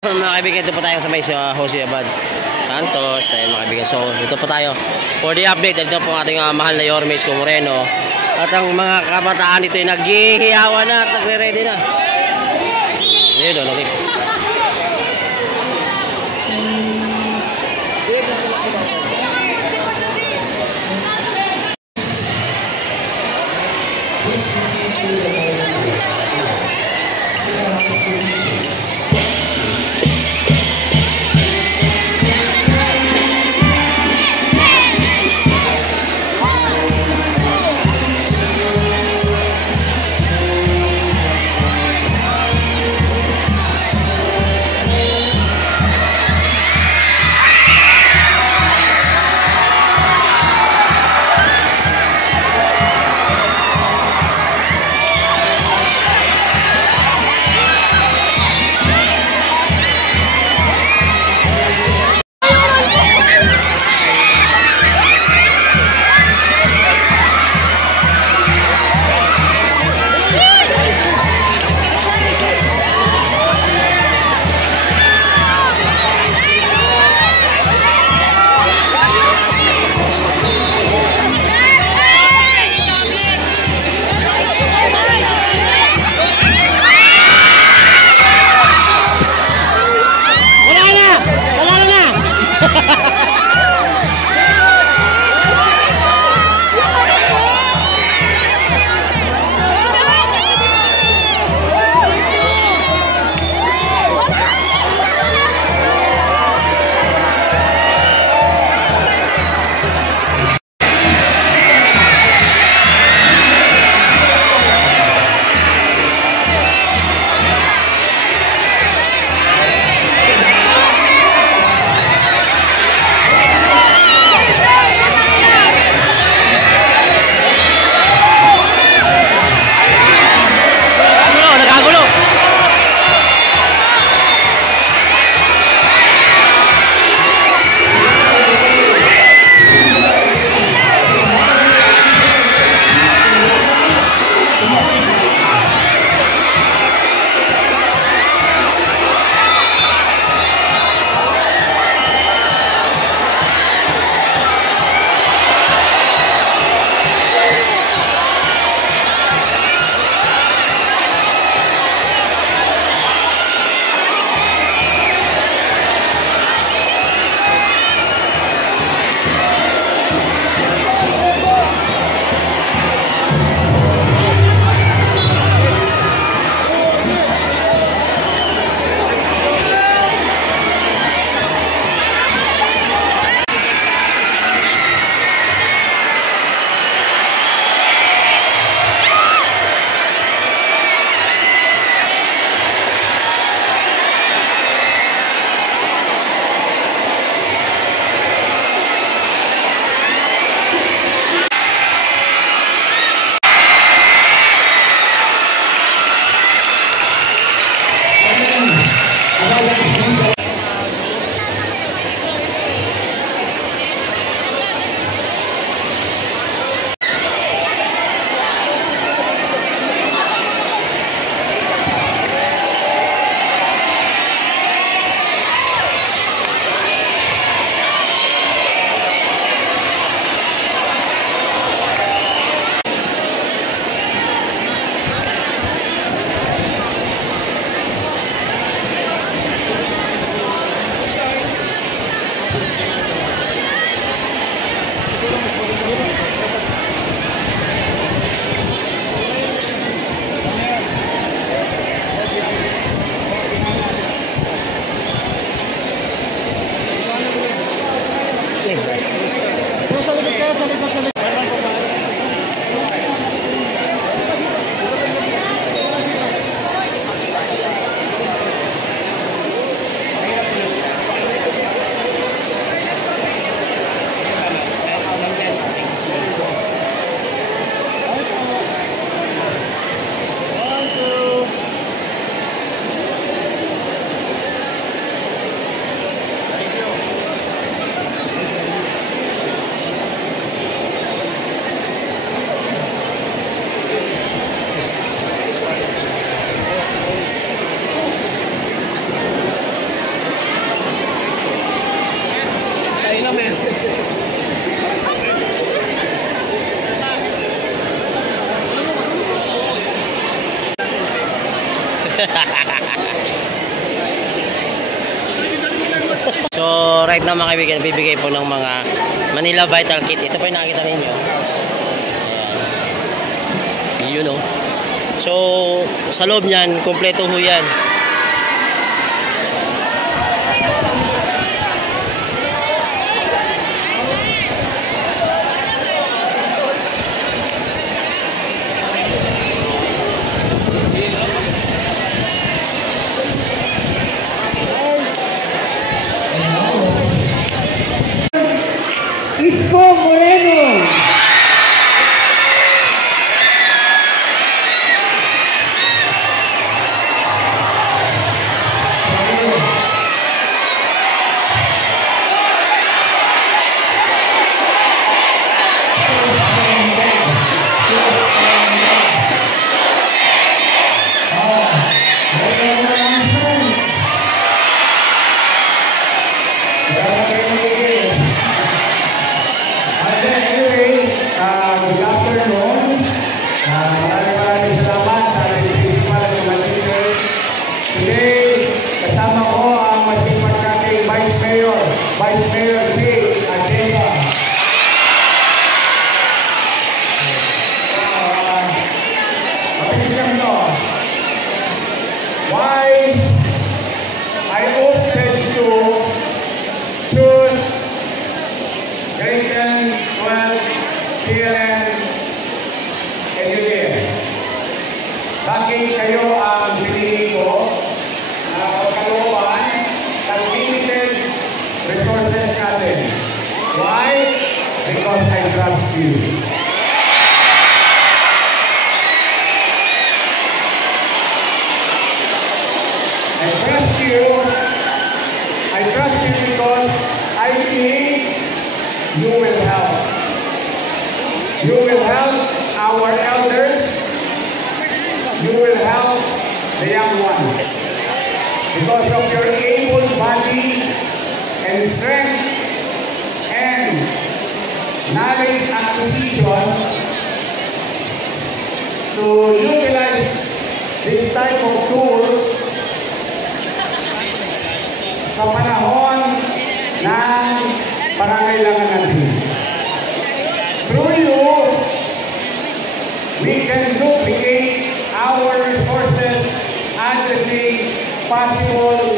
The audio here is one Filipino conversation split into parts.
Mga kaibigan, ito po tayo sa may Jose Abad Santos. Ayun mga kaibigan, so ito po tayo for the update. Ito po ang ating mahal na Yorme Isko Moreno. At ang mga kabataan dito ay naghihiyawan na at nagre-ready na. Yun o, okay. right now mga kaibigan, bibigay po ng mga Manila Vital Kit. Ito po yung nakikita ninyo. Ayan. Yun o. So, sa loob niyan, kompleto ho yan. Isko Moreno. Vice Mayor J. Adesa. Why I opted to choose Grayton, 12, PLN, and UDF. Bakit kayo ang pinili ko na pagkalooban ng limited resources natin? Why? Because I trust you. I trust you. I trust you because I believe you will help. You will help our elders. You will help the young ones. Because of your able body and strength and knowledge acquisition to utilize this type of tools sa panahon ng pangangailangan natin. Through you, we can duplicate our resources addressing possible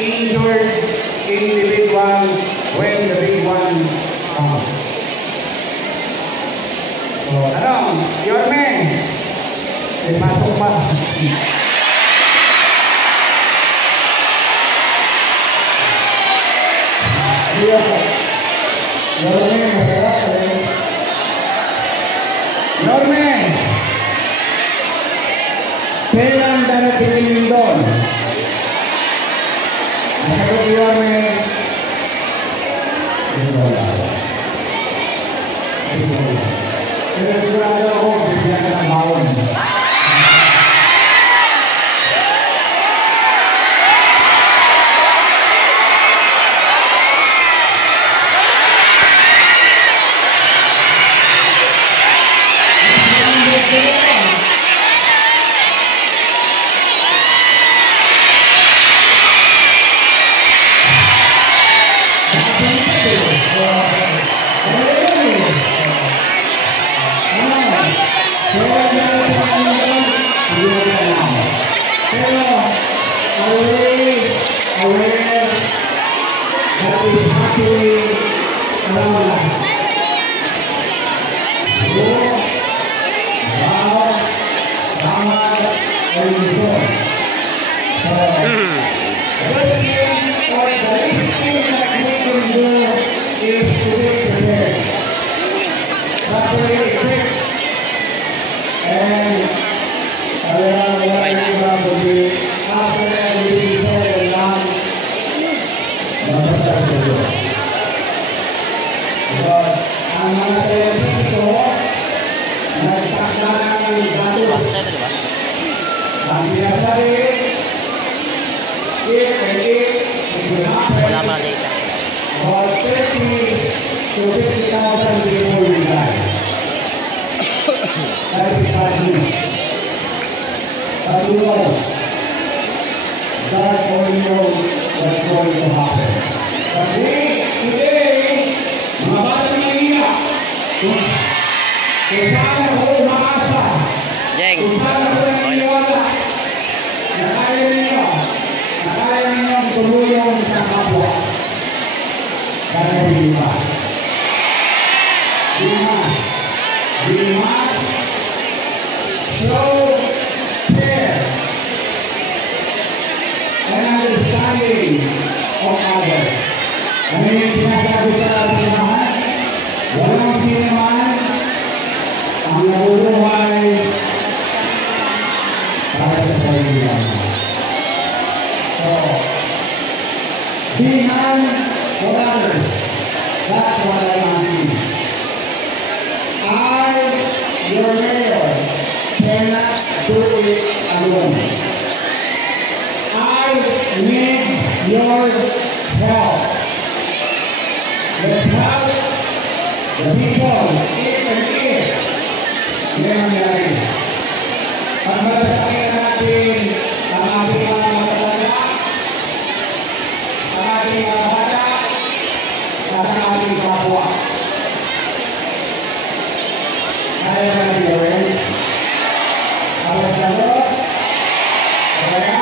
injured individual when the big one comes. So, Yorme, may pasok pa. Yorme, masarap eh. Yorme, kailan darating doon? Nasagot ni Yorme, pero sigurado ako, bibigyan ka ng bawon. Wala pa data. About 30 to 50,000 people will die. That is bad news. But who knows? God only knows what's going to happen. Kasi today, mga bata ng Manila, kung saan ako umaasa, Jeng. kung saan ako naniniwala, na kaya ninyo ang tumulong sa kapwa. Kaya hindi ba? We must show care and understanding of others. Ano yung sinasabi sa sinimahan? Walang sinimahan ang nabubuhay para sa sarili lang. So, be man for others. That's what I'm asking. I, your mayor, cannot do it alone. I need your help. Let's help the people, even if may mangyari. Pag malasakit natin ang ating mga matatanda, ang ating mga bata, at ang ating kapwa. Kaya natin gawin. Para sa Diyos, kaya,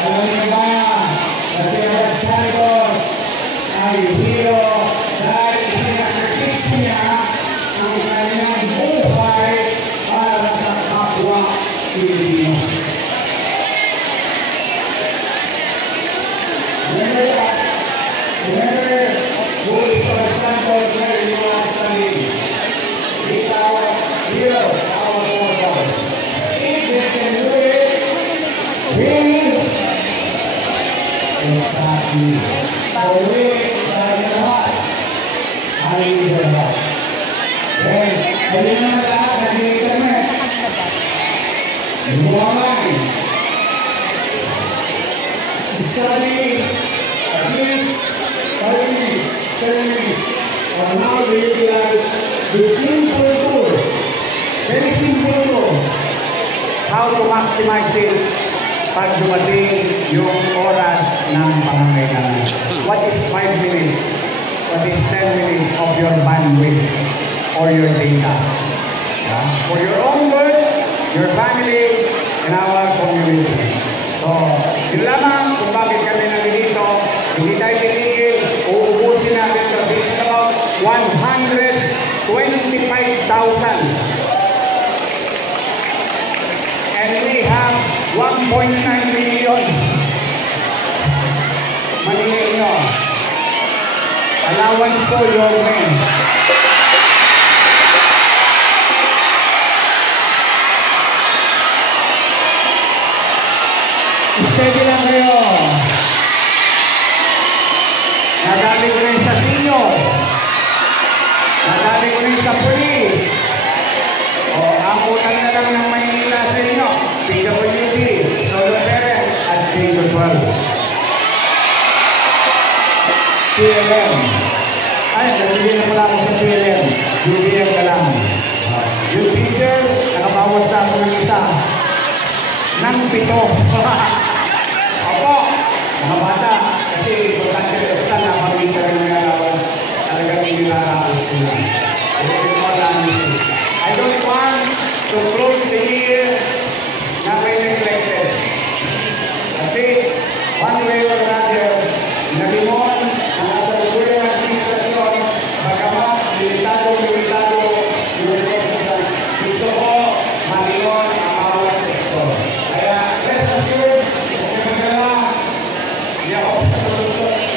alam niyo ba na si Robert Santos ay hero dahil isinakripisyo niya ang kanyang buhay para sa kapwa Pilipino. Remember who is Robert Santos where you are standing. These are our heroes, our forefathers. If they can do it, we exactly. So we sa lahat ay lahat. Then, ayun naman lahat nag-internet. Buwangan. Study at least 10 minutes are now realize the simple tools, very simple tools, how to maximize it pag dumating yung oras ng pangangailangan. What is 5 minutes? What is 10 minutes of your bandwidth or your data? For your own good, your family, and our community. So, yun lamang kung bakit kami nandito, hindi tayo titigil, uubusin natin ito. This is about 125,000. And we have 1.9 million. Maningin nyo. Allowance ko, your name. Steady lang kayo. Nadali ko rin sa senior. Nadali ko rin sa police. O, ang utang na lang ng Maynila sa inyo. PWD, solo parent, at K-12. PLM. Ay, nabigyan na pala ako sa PLM. UBM ka lang. Yung teacher, nakabawat sa ako ng isa. Nang 7. Opo, mga bata, kasi importante na pamilya rin mga lawan. Talagang hindi nakakos sila. I don't want to close the year na may neglected. At least, one way or another, nalimon ang kasalukuyan ng administrasyon, bagamat militado yung resources. Gusto ko, malimon ang bawat sektor. Kaya, rest assured, kung magdala, hindi ako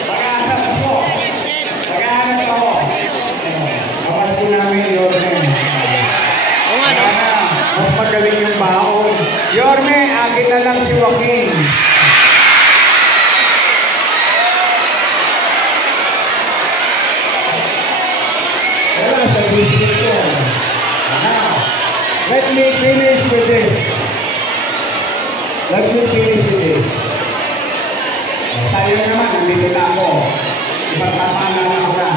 mag-ahanap ako. Mag-ahanap ako. Kapansin namin, Yorme. Mas magaling yung baon. Yorme, akin na lang si Joaquin. Let me finish with this. Sayang naman, nandito na ako. Ibang tapanan na ako na.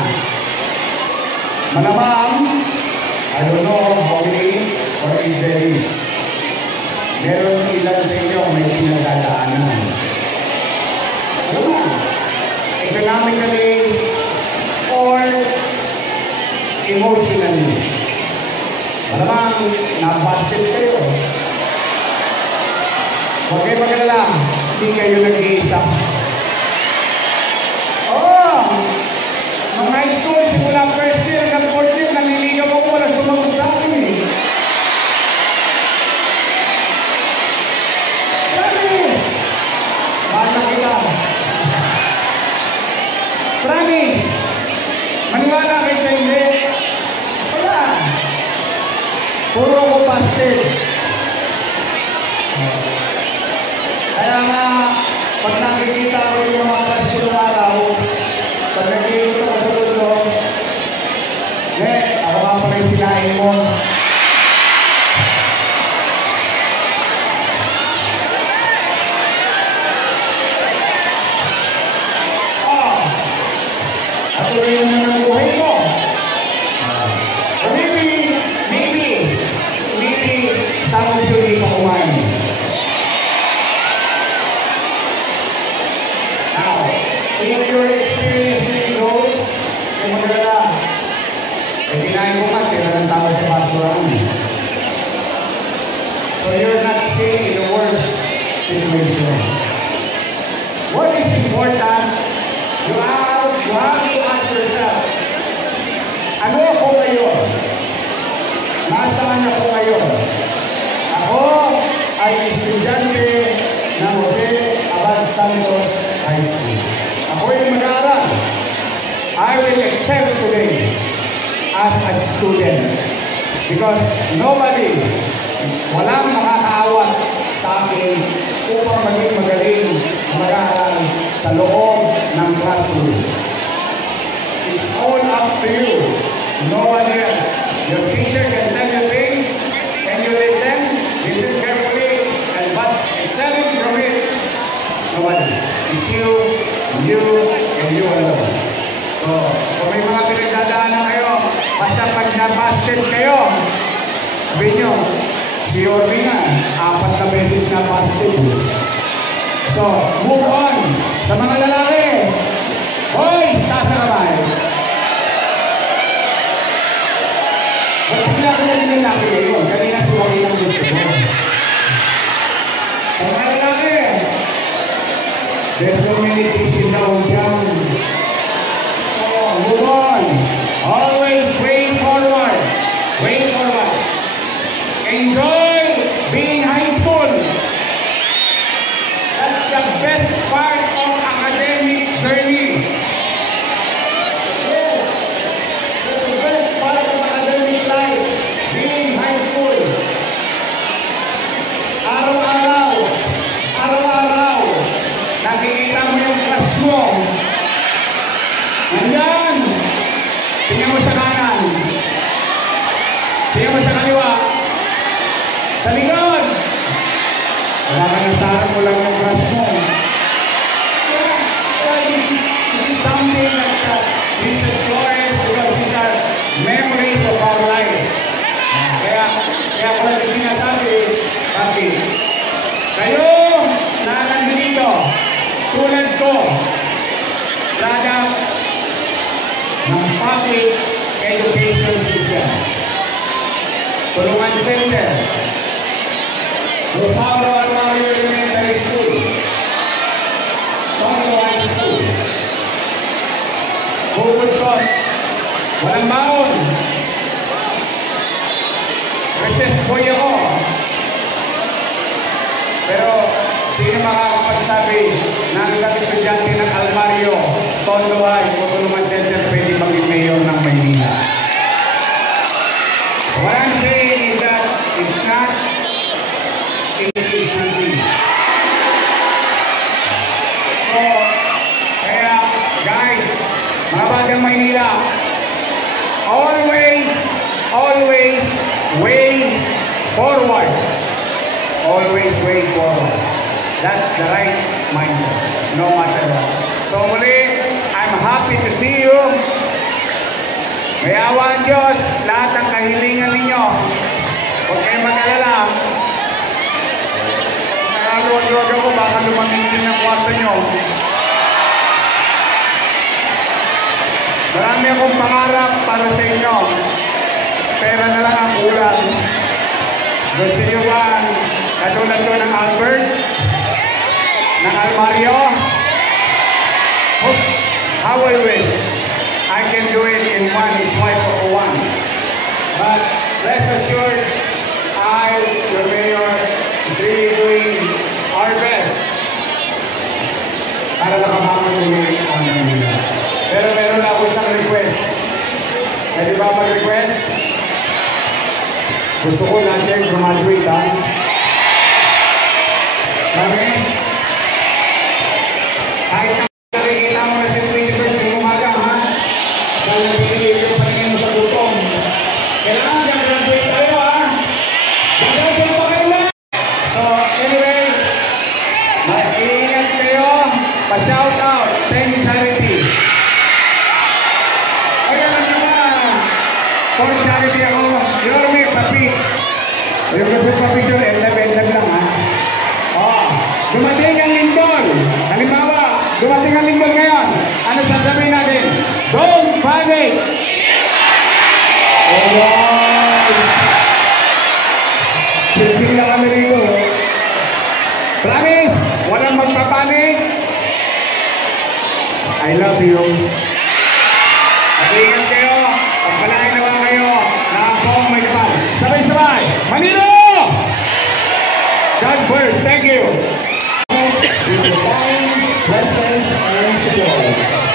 Malamang, I don't know how many or if there is. Meron ilan sa inyo may pinagdadaanan. Wala. economically or emotionally. Malamang nabasit kayo. Huwag kayo mag-alala, hindi kayo nag-iisa. Mga high school, simula first year hanggang fourth year, naniligaw ako, walang sumagot sa akin eh. Promise! Mahal na kita. Promise! Maniwala kayo sa hindi. Wala. Puro ako busted. Kaya nga, pag nakikita ko yung mga crush yung araw, pag nag-iikot ako sa ulo, ako nga pala yung sinain mo. Ako rin naman ang buhay mo. So maybe, some of you hindi pa kumain. Now, if you're experiencing those, yung magdala, kinain mo man, kaya ng tao sa basurahan. So you're not staying in the worst situation. What is important, you have to ask yourself, ano ako ngayon? Nasaan ako ngayon? Ako ay estudyante ng Jose Abad Santos High School. Ako ay mag-aaral. I will excel today as a student because nobody, walang makakaawat sa akin upang maging magaling mag-aaral sa loob ng classroom. It's all up to you. No one else. Your teacher can tell you things and you listen carefully, and but excelling from it, nobody. It's you, and you alone. So, kung may mga pinagdadaanan kayo, basta pag nabasted kayo, sabihin nyo, si Orby nga, 4 na beses na busted. So, move on. Sa mga lalaki, boys, taas ang kamay. Ba't hindi ako naging lalaki ngayon? Kanina suwagi ng gusto mo. Sa mga lalaki, there's so many things in the ocean. Oh, move on. Always way forward. Way forward. Enjoy being high school. That's the best part of academic journey. Yes, that's the best part of academic life, being high school. Araw-araw, nakikita mo yung crush mo. Nandyan, tingnan mo sa kanan, tingnan mo sa kaliwa, sa likod. Wala ka na sa harap mo lang yung crush mo. This is something that we should glorious because these are memories of our life. Kaya ko lang sinasabi, bakit? Kayo na nandito, tulad ko, product ng public education system. Tulungan Center, Rosario Armario Elementary School, Tondo High School, Bukod Court, walang baon. Recess boy ako. Pero sino makakapagsabi na isang estudyante ng Almario, Tondo High, Tulungan Center pwede maging mayor ng Maynila? What I'm saying is that it's not easy. So, kaya guys, mga batang Maynila, always way forward. Always way forward. That's the right mindset, no matter what. So muli, I'm happy to see you. May awa ang Diyos, lahat ng kahilingan ninyo. Huwag kayong mag-alala. Nakaluwag-luwag ako, baka lumamingin ng kwarto nyo. Marami akong pangarap para sa inyo. Pera na lang ang kulang. Gusto nyo ba katulad ko ng Albert? Ng Almario? How I wish I can do it in one swipe of one. But rest assured, I, the mayor, is really doing our best para nakabangon ulit ang Manila. Pero meron na ako isang request. Pwede ba mag-request? Gusto ko natin graduate, ha? Promise? Kahit na nakikita mo na si 21st yung umaga, ha? Dahil nagpipili yung paningin mo sa butong. Kailangan graduate tayo, ha? Graduate pa kayo lang! So, anyway, mag-iingat kayo. Pa-shout out. Thank you, Charity. Ay, alam naman. For Charity ako. Yorme, papi. Yung gusto pa-picture, end-up lang, ha? Oh, dumating ang Lincoln. Halimbawa, dumating ang Lincoln ngayon. Ano sasabihin natin? Don't panic! Alright! Pinsing lang kami rito. Promise, walang magpapanik. I love you. Mag-ingat kayo. Pagpalain naman kayo na ang may kapal. Sabay-sabay! Manilo! God first. Thank you. With your time, presence, and support.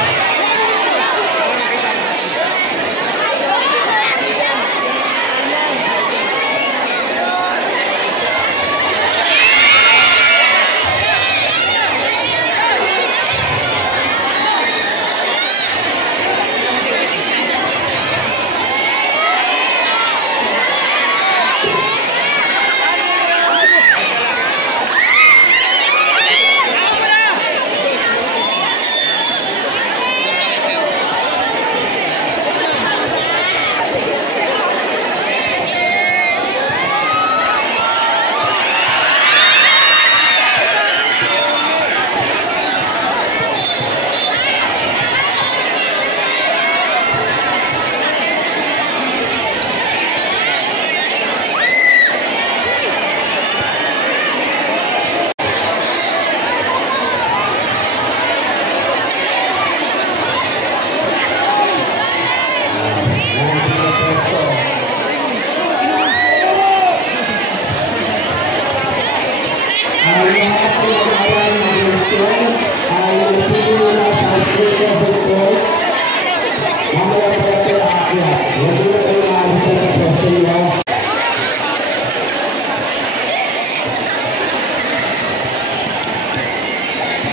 Ay,